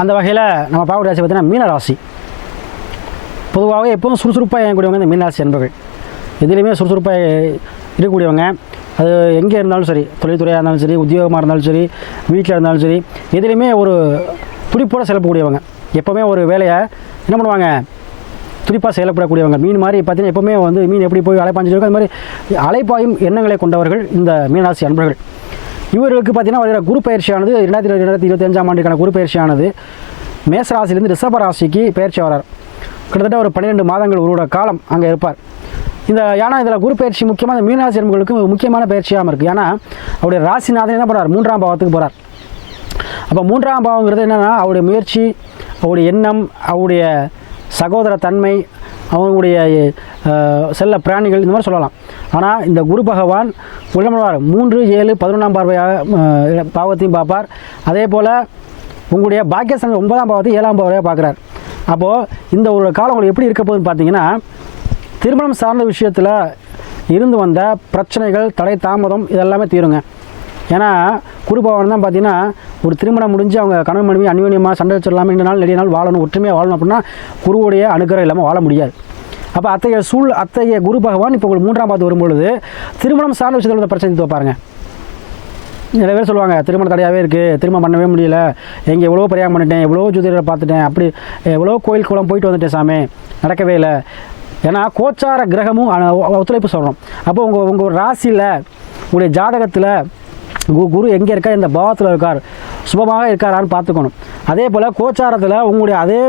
அந்த வகையில் நம்ம பார்க்கக்கூடிய ராசி பார்த்திங்கன்னா மீனராசி பொதுவாகவே எப்பவும் சுறுசுறுப்பாக இயங்கக்கூடியவங்க இந்த மீனராசி என்பவர்கள் எதுலேயுமே சுறுசுறுப்பாக இருக்கக்கூடியவங்க அது எங்கே இருந்தாலும் சரி தொழில்துறையாக இருந்தாலும் சரி உத்தியோகமாக இருந்தாலும் சரி வீட்டில் இருந்தாலும் சரி எதுலேயுமே ஒரு துடிப்போடு செயல்படக்கூடியவங்க எப்போவுமே ஒரு வேலையை என்ன பண்ணுவாங்க துடிப்பாக செயல்படக்கூடியவங்க மீன் மாதிரி பார்த்தீங்கன்னா எப்போவுமே வந்து மீன் எப்படி போய் அலைப்பாஞ்சிட்டு இருக்கோ அது மாதிரி அலைப்பாயும் எண்ணங்களை கொண்டவர்கள் இந்த மீனராசி அன்பர்கள் இவர்களுக்கு பார்த்தீங்கன்னா குரு பயிற்சியானது ரெண்டாயிரத்தி ரெண்டாயிரத்தி இருபத்தஞ்சாம் ஆண்டுக்கான குரு பயிற்சியானது மேசராசிலிருந்து ரிஷப ராசிக்கு பயிற்சி வரார் கிட்டத்தட்ட ஒரு பன்னிரெண்டு மாதங்கள் ஒருவோட காலம் அங்கே இருப்பார் இந்த ஏன்னா இதில் குரு பயிற்சி முக்கியமாக இந்த மீனராசி என்பவர்களுக்கு முக்கியமான பயிற்சியாகவும் இருக்குது ஏன்னா அவருடைய ராசிநாதன் என்ன பண்ணுறார் மூன்றாம் பாவத்துக்கு போகிறார் அப்போ மூன்றாம் பாவங்கிறது என்னென்னா அவருடைய முயற்சி அவருடைய எண்ணம் அவருடைய சகோதர தன்மை அவங்களுடைய செல்ல பிராணிகள் இந்த மாதிரி சொல்லலாம் ஆனால் இந்த குரு பகவான் உள்ளமல்வார் மூன்று ஏழு பதினொன்றாம் பார்வையாக பாவத்தையும் பார்ப்பார் அதே போல் உங்களுடைய பாக்கியஸ்தான ஒன்பதாம் பாவத்தை ஏழாம் பாவரையாக பார்க்குறார் அப்போது இந்த ஒரு காலம் உங்களுக்கு எப்படி இருக்க போகுதுன்னு பார்த்தீங்கன்னா திருமணம் சார்ந்த விஷயத்தில் இருந்து வந்த பிரச்சனைகள் தடை தாமதம் இதெல்லாமே தீருங்க ஏன்னா குருபவன் தான் பார்த்தீங்கன்னா ஒரு திருமணம் முடிஞ்சு அவங்க கணவன் மனைவி அன்யோன்யமாக சண்டை வச்சிடலாமே ரெண்டு நாள் நிறைய நாள் வாழணும் ஒற்றுமையாக வாழணும் அப்படின்னா குருவுடைய அனுகிரகம் இல்லாமல் வாழ முடியாது அப்போ அத்தகைய சூழ் அத்தகைய குரு பகவான் இப்போ உங்களுக்கு மூன்றாம் பார்த்து வரும்பொழுது திருமணம் சார்ந்த விஷயத்தில் பிரச்சனை வைப்பாருங்க நிறைய பேர் சொல்லுவாங்க திருமணம் தடையாகவே இருக்குது திருமணம் பண்ணவே முடியல எங்கே எவ்வளோ பிரயாணம் பண்ணிட்டேன் எவ்வளோ ஜோதிடரை பார்த்துட்டேன் அப்படி எவ்வளோ கோயில் குளம் போயிட்டு வந்துட்டேன் சாமி நடக்கவே இல்லை ஏன்னா கோச்சார கிரகமும் ஒத்துழைப்பு சொல்கிறோம் அப்போ உங்கள் உங்கள் ராசியில் உங்களுடைய ஜாதகத்தில் குரு எங்கே இருக்கார் இந்த பாவத்தில் இருக்கார் சுபமாக இருக்காரான்னு பார்த்துக்கணும் அதே போல் கோச்சாரத்தில் உங்களுடைய அதே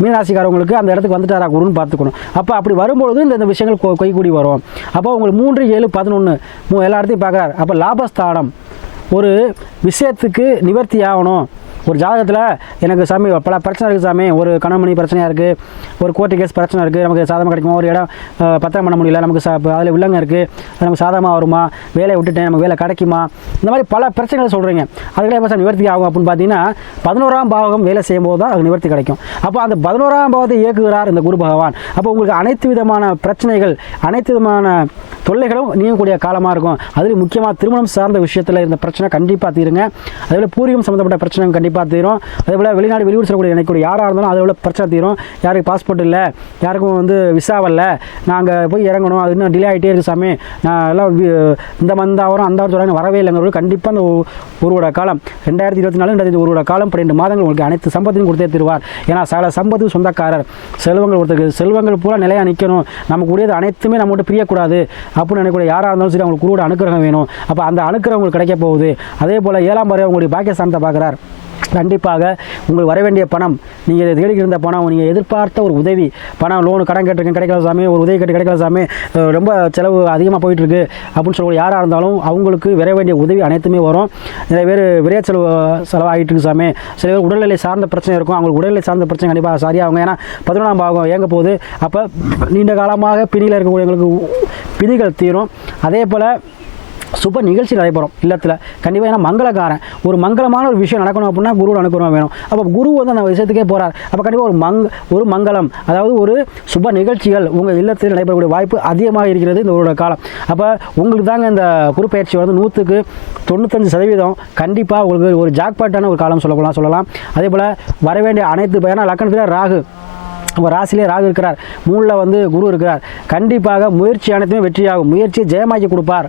மீனராசிக்காரவங்களுக்கு அந்த இடத்துக்கு வந்துட்டாரா குருன்னு பார்த்துக்கணும் அப்போ அப்படி வரும்பொழுது இந்த இந்த விஷயங்கள் கூடி வரும் அப்போ உங்களுக்கு மூன்று ஏழு பதினொன்று எல்லா இடத்தையும் பார்க்குறாரு அப்போ லாபஸ்தானம் ஒரு விஷயத்துக்கு நிவர்த்தி ஆகணும் ஒரு ஜாதகத்தில் எனக்கு சாமி பல பிரச்சனை இருக்குது சாமி ஒரு கணமணி பிரச்சனையாக இருக்குது ஒரு கோர்ட்டு கேஸ் பிரச்சனை இருக்குது நமக்கு சாதகமாக கிடைக்குமா ஒரு இடம் பத்திரம் பண்ண முடியல நமக்கு சா அதில் உள்ளங்க இருக்குது அது நமக்கு சாதகமாக வருமா வேலையை விட்டுட்டேன் நமக்கு வேலை கிடைக்குமா இந்த மாதிரி பல பிரச்சனைகள் சொல்கிறீங்க அதுக்கெல்லாம் எப்போ சார் நிவர்த்தி ஆகும் அப்படின்னு பார்த்தீங்கன்னா பதினோராம் பாவகம் வேலை செய்யும் போது தான் அது நிவர்த்தி கிடைக்கும் அப்போ அந்த பதினோராம் பாவத்தை இயக்குகிறார் இந்த குரு பகவான் அப்போ உங்களுக்கு அனைத்து விதமான பிரச்சனைகள் அனைத்து விதமான தொல்லைகளும் நீங்கக்கூடிய காலமாக இருக்கும் அதில் முக்கியமாக திருமணம் சார்ந்த விஷயத்தில் இருந்த பிரச்சனை கண்டிப்பாக தீருங்க அதில் பூர்வீகம் சம்மந்தப்பட்ட பிரச்சனை கண்டிப்பாக கண்டிப்பாக தீரும் அதே போல் வெளிநாடு வெளியூர் செல்லக்கூடிய எனக்கு யாராக இருந்தாலும் விட பிரச்சனை தீரும் யாருக்கு பாஸ்போர்ட் இல்லை யாருக்கும் வந்து விசா வரல நாங்கள் போய் இறங்கணும் அது இன்னும் டிலே ஆகிட்டே இருக்கு சாமி நான் எல்லாம் இந்த மந்த அந்த வாரம் சொல்கிறாங்க வரவே இல்லைங்கிறவங்க கண்டிப்பாக அந்த ஒரு ஒருவோட காலம் ரெண்டாயிரத்தி இருபத்தி நாலு ரெண்டாயிரத்தி வட காலம் பன்னெண்டு மாதங்கள் உங்களுக்கு அனைத்து சம்பத்தையும் கொடுத்தே தருவார் ஏன்னா சில சம்பத்து சொந்தக்காரர் செல்வங்கள் ஒருத்தருக்கு செல்வங்கள் பூரா நிலையாக நிற்கணும் நமக்கு உடையது அனைத்துமே நம்மகிட்ட பிரியக்கூடாது அப்படின்னு நினைக்கூடிய யாராக இருந்தாலும் சரி அவங்களுக்கு குருவோட அனுக்கிரகம் வேணும் அப்போ அந்த அனுக்கிரகம் உங்களுக்கு கிடைக்க போகுது அதே போல் ஏழாம் பாரு அவங்களுடைய பாக்கியஸ்தானத்தை பார்க்குறார் கண்டிப்பாக உங்களுக்கு வர வேண்டிய பணம் நீங்கள் தேடி இருந்த பணம் நீங்கள் எதிர்பார்த்த ஒரு உதவி பணம் லோனு கடன் கேட்டிருக்கேன் கிடைக்கல சாமி ஒரு உதவி கேட்டு கிடைக்கல சாமி ரொம்ப செலவு அதிகமாக போயிட்டுருக்கு அப்படின்னு சொல்லுவோம் யாராக இருந்தாலும் அவங்களுக்கு வர வேண்டிய உதவி அனைத்துமே வரும் நிறைய பேர் விரைய செலவு செலவாகிட்டு இருக்கு சாமி சில பேர் உடல்நிலை சார்ந்த பிரச்சனை இருக்கும் அவங்களுக்கு உடல்நிலை சார்ந்த பிரச்சனை கண்டிப்பாக சரியாகும் ஏன்னா பதினொன்றாம் பாகம் இயங்க போகுது அப்போ நீண்ட காலமாக பிணியில் இருக்கக்கூடியவங்களுக்கு பிணிகள் தீரும் அதே போல் சுப நிகழ்ச்சி நடைபெறும் இல்லத்தில் கண்டிப்பாக ஏன்னா மங்களக்காரன் ஒரு மங்களமான ஒரு விஷயம் நடக்கணும் அப்படின்னா குருவோட அனுகூலம் வேணும் அப்போ குரு வந்து அந்த விஷயத்துக்கே போகிறார் அப்போ கண்டிப்பாக ஒரு மங் ஒரு மங்களம் அதாவது ஒரு சுப நிகழ்ச்சிகள் உங்கள் இல்லத்தில் நடைபெறக்கூடிய வாய்ப்பு அதிகமாக இருக்கிறது இந்த ஒரு காலம் அப்போ உங்களுக்கு தாங்க இந்த குரு பயிற்சி வந்து நூற்றுக்கு தொண்ணூத்தஞ்சு சதவீதம் கண்டிப்பாக உங்களுக்கு ஒரு ஜாக்பாட்டான ஒரு காலம் சொல்லலாம் சொல்லலாம் அதே போல் வர வேண்டிய அனைத்து பயனால் லக்கணத்தில் ராகு அவங்க ராசிலே ராகு இருக்கிறார் மூணில் வந்து குரு இருக்கிறார் கண்டிப்பாக முயற்சி அனைத்துமே வெற்றியாகும் முயற்சியை ஜெயமாக்கி கொடுப்பார்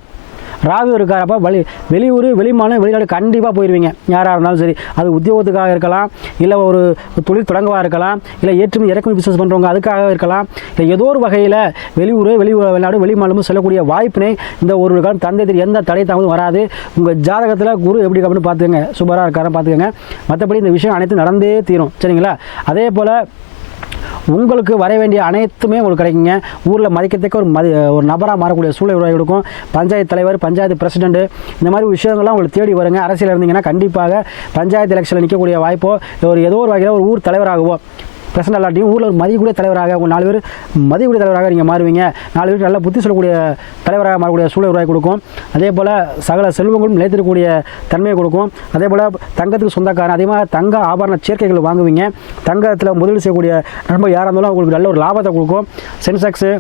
ராகு இருக்காரப்போ வெளி வெளியூர் வெளிமாநிலம் வெளிநாடு கண்டிப்பாக போயிடுவீங்க யாராக இருந்தாலும் சரி அது உத்தியோகத்துக்காக இருக்கலாம் இல்லை ஒரு தொழில் தொடங்கவாக இருக்கலாம் இல்லை ஏற்றுமதி இறக்குமதி பிஸ்னஸ் பண்ணுறவங்க அதுக்காக இருக்கலாம் இல்லை ஏதோ ஒரு வகையில் வெளியூர் வெளி வெளிநாடு வெளிமாநிலமும் செல்லக்கூடிய வாய்ப்பினை இந்த ஒரு காலம் தந்தை எந்த தடை தாமதம் வராது உங்கள் ஜாதகத்தில் குரு எப்படி அப்படின்னு பார்த்துக்கோங்க சூப்பராக இருக்காரன்னு பார்த்துக்கோங்க மற்றபடி இந்த விஷயம் அனைத்தும் நடந்தே தீரும் சரிங்களா அதே போல் உங்களுக்கு வர வேண்டிய அனைத்துமே உங்களுக்கு கிடைக்குங்க ஊரில் மதிக்கிறதுக்கு ஒரு மதி ஒரு நபராக மாறக்கூடிய சூழல் உருவாகி கொடுக்கும் பஞ்சாயத்து தலைவர் பஞ்சாயத்து பிரசிடென்ட் இந்த மாதிரி விஷயங்கள்லாம் உங்களுக்கு தேடி வருங்க அரசியல் இருந்தீங்கன்னா கண்டிப்பாக பஞ்சாயத்து எலெக்ஷனில் நிற்கக்கூடிய வாய்ப்போ ஒரு ஏதோ ஒரு வகையில் ஒரு ஊர் தலைவராகவோ பிரசன்ட் அல்லாட்டியும் ஊரில் ஒரு மதிக்கூடிய தலைவராக உங்கள் நாலு பேர் மதிக்கூடிய தலைவராக நீங்கள் மாறுவீங்க நாலு பேருக்கு நல்ல புத்தி சொல்லக்கூடிய தலைவராக மாறக்கூடிய சூழல் உருவாக்கி கொடுக்கும் அதே போல் சகல செல்வங்களும் நிலைத்திருக்கக்கூடிய தன்மையை கொடுக்கும் அதே போல் தங்கத்துக்கு சொந்தக்காரன் அதிகமாக தங்க ஆபரண சேர்க்கைகள் வாங்குவீங்க தங்கத்தில் முதலீடு செய்யக்கூடிய நண்பர் யாராக இருந்தாலும் அவங்களுக்கு நல்ல ஒரு லாபத்தை கொடுக்கும் சென்செக்ஸு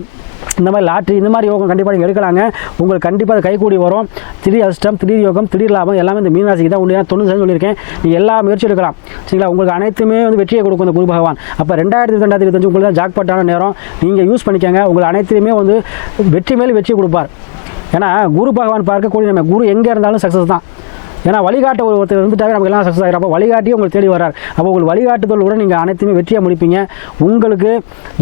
இந்த மாதிரி லாட்ரி இந்த மாதிரி யோகம் கண்டிப்பாக நீங்கள் எடுக்கலாங்க உங்களுக்கு கண்டிப்பாக அது கைகூடி வரும் திடீர் அஷ்டம் திடீர் யோகம் திடீர் லாபம் எல்லாமே இந்த மீனராசிக்கு தான் உண்டு தொண்ணு செஞ்சு சொல்லியிருக்கேன் நீங்கள் எல்லா முயற்சி எடுக்கலாம் சரிங்களா உங்களுக்கு அனைத்துமே வந்து வெற்றியை கொடுக்கும் இந்த குரு பகவான் அப்போ ரெண்டாயிரத்தி ரெண்டாயிரத்தி இருபத்தஞ்சு உங்களுக்கு தான் ஜாக்பாட்டான நேரம் நீங்கள் யூஸ் பண்ணிக்கோங்க உங்களுக்கு அனைத்துலையுமே வந்து வெற்றி மேலே வெற்றி கொடுப்பார் ஏன்னா குரு பகவான் பார்க்கக்கூடிய நம்ம குரு எங்கே இருந்தாலும் சக்ஸஸ் தான் ஏன்னா வழிகாட்ட ஒருத்தர் இருந்துட்டாவே நமக்கு எல்லாம் சக்ஸஸ் ஆகிடும் அப்போ வழிகாட்டியும் உங்களுக்கு தேடி வரார் அப்போ உங்களுக்கு வழிகாட்டுதலோடு நீங்கள் அனைத்துமே வெற்றியாக முடிப்பீங்க உங்களுக்கு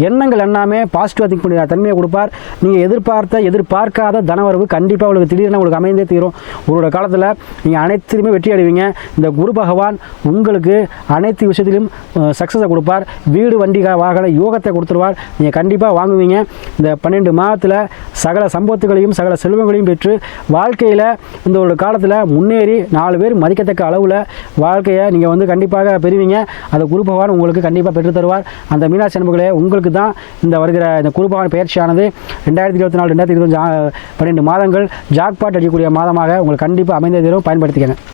எண்ணங்கள் எல்லாமே பாசிட்டிவாக திங்க் பண்ணி தன்மையை கொடுப்பார் நீங்கள் எதிர்பார்த்த எதிர்பார்க்காத தனவரவு கண்டிப்பாக உங்களுக்கு திடீர்னு உங்களுக்கு அமைந்தே தீரும் உங்களோட காலத்தில் நீங்கள் அனைத்துலையுமே வெற்றி அடைவீங்க இந்த குரு பகவான் உங்களுக்கு அனைத்து விஷயத்திலும் சக்ஸஸை கொடுப்பார் வீடு வண்டி வாகன யோகத்தை கொடுத்துருவார் நீங்கள் கண்டிப்பாக வாங்குவீங்க இந்த பன்னெண்டு மாதத்தில் சகல சம்பத்துகளையும் சகல செல்வங்களையும் பெற்று வாழ்க்கையில் இந்த ஒரு காலத்தில் முன்னேறி நாலு பேர் மதிக்கத்தக்க அளவில் வாழ்க்கையை நீங்கள் வந்து கண்டிப்பாக பெறுவீங்க அந்த குரு பகவான் உங்களுக்கு கண்டிப்பாக பெற்றுத்தருவார் அந்த மீனாட்சி அன்புகளே உங்களுக்கு தான் இந்த வருகிற இந்த குரு பகவான் பயிற்சியானது ரெண்டாயிரத்தி இருபத்தி நாலு ரெண்டாயிரத்தி இருபத்தி பன்னெண்டு மாதங்கள் ஜாக்பாட் அடிக்கக்கூடிய மாதமாக உங்களுக்கு கண்டிப்பாக அமைந்த தினம் பயன்படுத்திக்கங்க